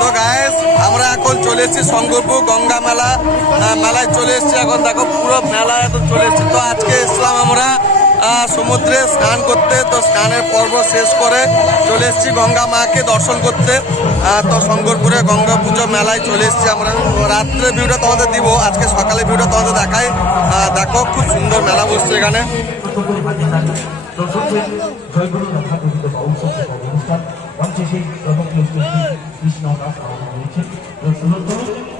তো গায়েস আমরা এখন চলে এসেছি শঙ্করপুর গঙ্গা মেলা। মেলায় চলে এসেছি। এখন দেখো পুরো মেলা এখন চলে এসেছি। তো আজকে এসলাম আমরা সমুদ্রে স্নান করতে, তো স্নানের পর্ব শেষ করে চলে এসেছি গঙ্গা মাকে দর্শন করতে। তো শঙ্করপুরে গঙ্গা পুজো মেলায় চলে এসেছি আমরা। রাত্রে ভিউটা তোমাদের দিব, আজকে সকালে ভিউটা তোমাদের দেখাই। দেখো, খুব সুন্দর মেলা বসছে এখানে।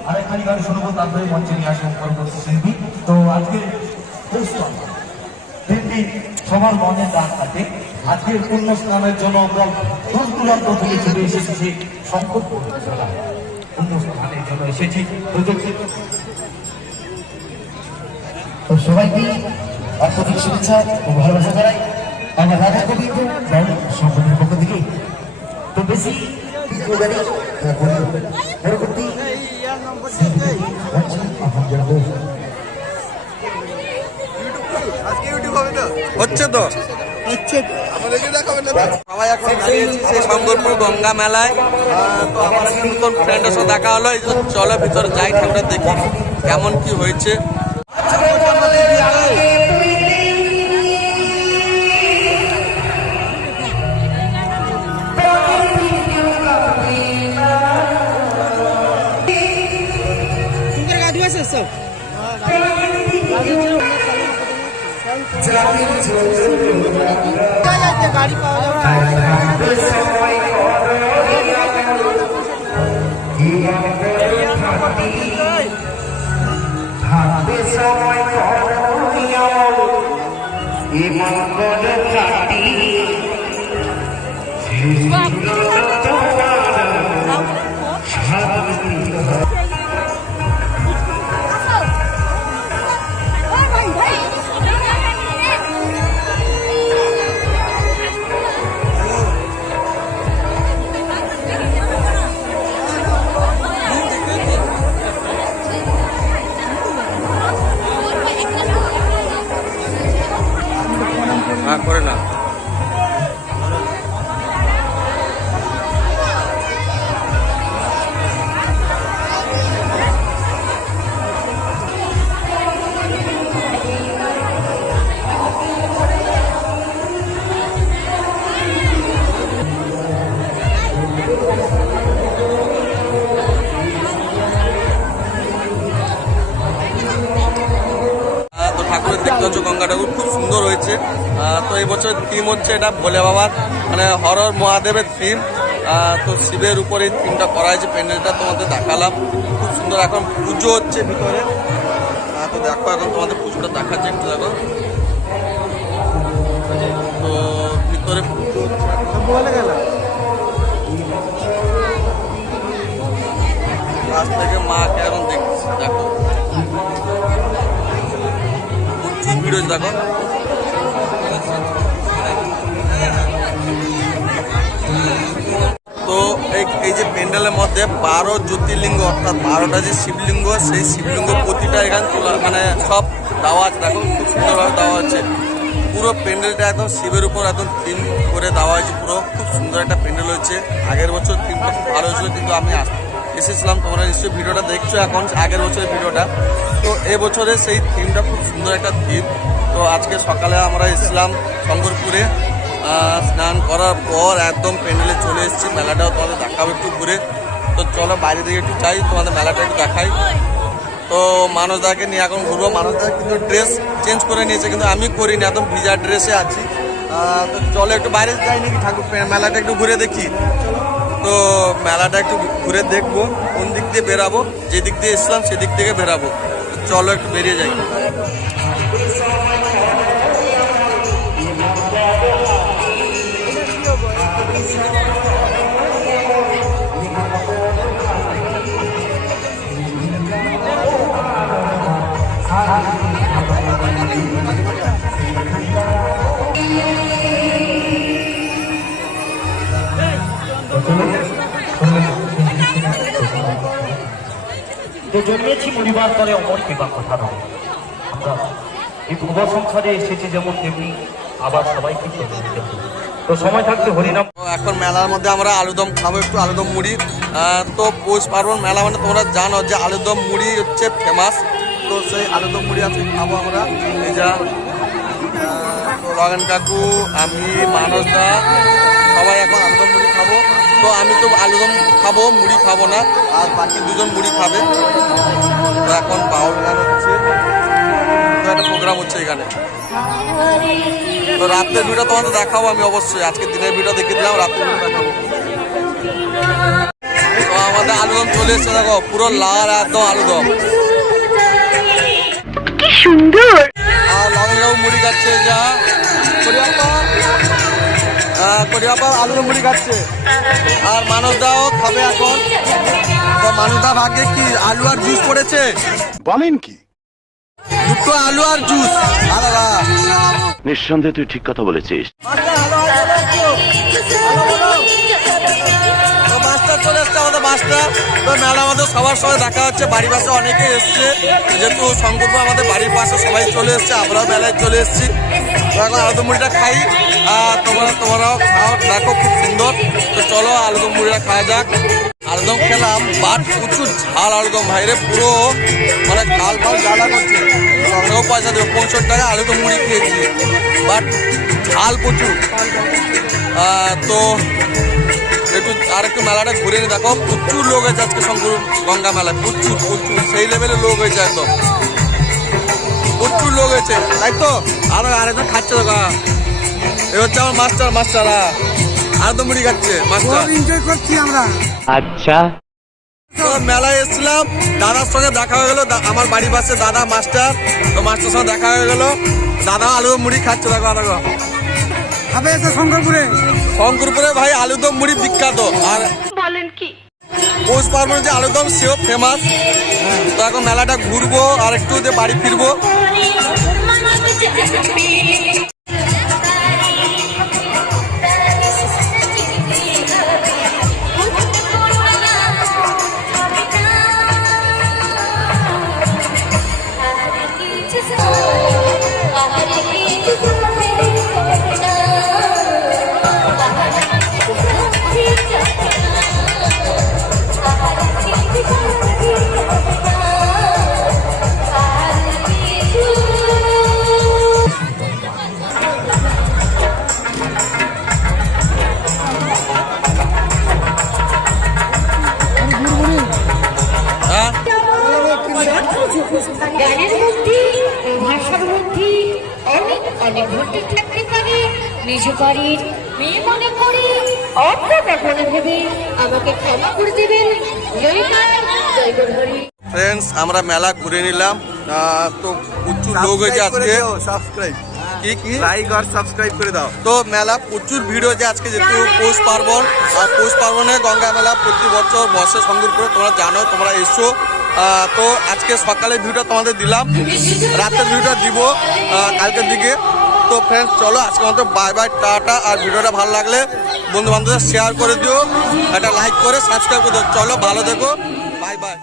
আরেকখানি গান শুনব, তারপরে মঞ্চে নিয়ে পরবর্তী শিল্পী। তো আজকে দিনটি সবার মনে দাগ কাটে আজকের পূর্ণ স্নানের জন্য আমরা দূর দূরান্ত থেকে ছুটে এসেছি সংকট পূর্ণ স্নানের জন্য এসেছি তো সবাইকে শুভেচ্ছা ও ভালোবাসা জানাই আমার রাধা গোবিন্দ বাউল সংগঠনের পক্ষ থেকে তো বেশি পরবর্তী হচ্ছে তো? সবাই এখন দাঁড়িয়েছি সেই শঙ্করপুর গঙ্গা মেলায়। তো আমার নতুন ফ্রেন্ডের সাথে দেখা হলো। চলো ভিতরে যাই ঠাকুরটা দেখি কেমন কি হয়েছে। गाडी হাতে সময় করণীয় ইমান করে কাটি হচ্ছে গঙ্গা ঠাকুর খুব সুন্দর হয়েছে। তো এই বছর থিম হচ্ছে এটা ভোলে বাবার মানে হরর মহাদেবের থিম তো শিবের উপরে থিমটা করা হয়েছে, প্যান্ডেলটা তোমাদের দেখালাম। খুব সুন্দর এখন পুজো হচ্ছে ভিতরে। তো দেখো এখন তোমাদের পুজোটা দেখাচ্ছে একটু দেখো। তো ভিতরে পুজো কাছ থেকে মাকে এখন দেখছি, দেখো। দেখো। তো এই যে প্যান্ডেলের মধ্যে বারো জ্যোতির্লিঙ্গ, অর্থাৎ বারোটা যে শিবলিঙ্গ, সেই শিবলিঙ্গ প্রতিটা এখানে তোলা মানে সব দেওয়া আছে। দেখো, খুব সুন্দরভাবে দেওয়া আছে পুরো প্যান্ডেলটা একদম শিবের উপর একদম থিম করে দেওয়া হয়েছে পুরো। খুব সুন্দর একটা প্যান্ডেল হয়েছে। আগের বছর থিমটা ভালো হয়েছিল, কিন্তু আমি আস- এসেছিলাম, তোমরা নিশ্চয়ই ভিডিওটা দেখছ এখন, আগের বছরের ভিডিওটা। তো এবছরে সেই থিমটা খুব সুন্দর একটা থিম তো আজকে সকালে আমরা এসেছিলাম শঙ্করপুরে। স্নান করার পর একদম প্যান্ডেলে চলে এসেছি, মেলাটাও তোমাদের দেখাবো একটু ঘুরে। তো চলো বাইরে দিকে একটু চাই তোমাদের মেলাটা একটু দেখাই। তো মানুষদাকে নিয়ে এখন ঘুরবো। মানুষদা কিন্তু ড্রেস চেঞ্জ করে নিয়েছে, কিন্তু আমি করিনি, একদম ভিজা ড্রেসে আছি। তো চলো একটু বাইরে যাই নাকি ঠাকুর, মেলাটা একটু ঘুরে দেখি। তো মেলাটা একটু ঘুরে দেখব, কোন দিক দিয়ে বেরাবো, যেদিক দিয়ে এসলাম সেদিক থেকে বেরাবো। চলো একটু বেরিয়ে যাই। তো জন্মেছি মরিবার তরে অমর কিবা কথা নয়। আমরা এই পূর্ব সংসারে এসেছি যেমন তেমনি আবার সবাইকে চলে তো সময় থাকতে হরিনাম। এখন মেলার মধ্যে আমরা আলুদম খাব, একটু আলুদম মুড়ি। তো পৌষ পার্বণ মেলা মানে তোমরা জানো যে আলুদম মুড়ি হচ্ছে ফেমাস তো সেই আলুদম মুড়ি আছে খাব আমরা। এই যা লগন কাকু, আমি মানসদা সবাই এখন আলুদম মুড়ি খাব। তো আমি তো আলুদম খাব মুড়ি খাব না আর বাকি দুজন মুড়ি খাবে। তো এখন বাউল গান হচ্ছে। তো একটা প্রোগ্রাম হচ্ছে এখানে। তো রাত্রের ভিডিও তোমাদের দেখাবো আমি অবশ্যই। আজকে দিনের ভিডিও দেখে দিলাম রাত্রের ভিডিও দেখাবো। তো আমাদের আলুদম চলে এসছে দেখো পুরো লাল একদম আলুদম কি সুন্দর। আর কাকু মুড়ি খাচ্ছে যা। করিয়াপা করিয়াপা আলুদম মুড়ি খাচ্ছে। আর মানুষ দাও খাবে এখন। তো মানুষ দা ভাগ্যে কি আলু আর জুস পড়েছে? বলেন কি? দুটো আলু আর জুস আলাদা নিঃসন্দেহে তুই ঠিক কথা বলেছিস। চলে এসছে আমাদের মাস্টার তো মেলা আমাদের সবার সঙ্গে দেখা হচ্ছে। বাড়ির পাশে অনেকে এসছে। যেহেতু শঙ্করপুর আমাদের বাড়ির পাশে সবাই চলে এসছে। আমরাও মেলায় চলে এসেছি। এখন আলুদম মুড়িটা খাই। আর তোমরা, তোমরাও খাও, দেখো খুব সুন্দর। তো চলো আলুদম মুড়িটা খাওয়া যাক। আলুদম খেলাম, বাট প্রচুর ঝাল আলুদম ভাইরে পুরো মানে ঝাল ফাল জ্বালা করছে, সঙ্গেও পয়সা দেবে, পঁয়ষট্টি টাকা আলুদম মুড়ি খেয়েছি। বাট ঝাল প্রচুর। তো একটু আর একটু মেলাটা ঘুরে নি, দেখো, প্রচুর লোক হয়েছে আজকে শঙ্কর গঙ্গা মেলায়, প্রচুর প্রচুর, সেই লেভেলের লোক হয়েছে একদম প্রচুর লোক হয়েছে তাই তো? আরও আরেকজন খাচ্ছে এ হচ্ছে আমার মাস্টার মাস্টার আর তো মুড়ি খাচ্ছে মাস্টার। এনজয় করছি আমরা। তো মেলায় এসেছিলাম দাদার সঙ্গে দেখা হয়ে গেল আমার বাড়ির পাশে দাদা মাস্টার। তো মাস্টার সঙ্গে দেখা হয়ে গেল। দাদা আলু মুড়ি খাচ্ছে দেখো দেখো। খাবে এসে শঙ্করপুরে? শঙ্করপুরে ভাই আলুদম মুড়ি বিখ্যাত। আর বলেন কি? পৌষ পার্বণ যে আলুদম সেও ফেমাস। তো এখন মেলাটা ঘুরবো আর একটু দিয়ে বাড়ি ফিরবো। হ্যাঁ অনেক ভর্তি থাকতে পারে। নিজ বাড়ির মেয়ে মনে করে অর্থ ব্যবহার ভেবে আমাকে ক্ষমা করে দেবেন। জয় জয় হরি ফ্রেন্ডস আমরা মেলা ঘুরে নিলাম। তো প্রচুর লোক হয়েছে আজকে। সাবস্ক্রাইব কি কি? লাইক আর সাবস্ক্রাইব করে দাও। তো মেলা প্রচুর ভিড় হয়েছে আজকে যেহেতু পৌষ পার্বণ। আর পৌষ পার্বণে গঙ্গা মেলা প্রতি বছর বর্ষে সংগ্রহ তোমরা জানো তোমরা এসো। তো আজকে সকালে ভিডিওটা তোমাদের দিলাম। রাতের ভিডিওটা দিব কালকের দিকে। তো ফ্রেন্ডস চলো, আজকে মতো বাই বাই টাটা। আর ভিডিওটা ভালো লাগলে বন্ধু বান্ধবদের শেয়ার করে দিও। একটা লাইক করে সাবস্ক্রাইব করে দিও। চলো, ভালো থেকো। Bye bye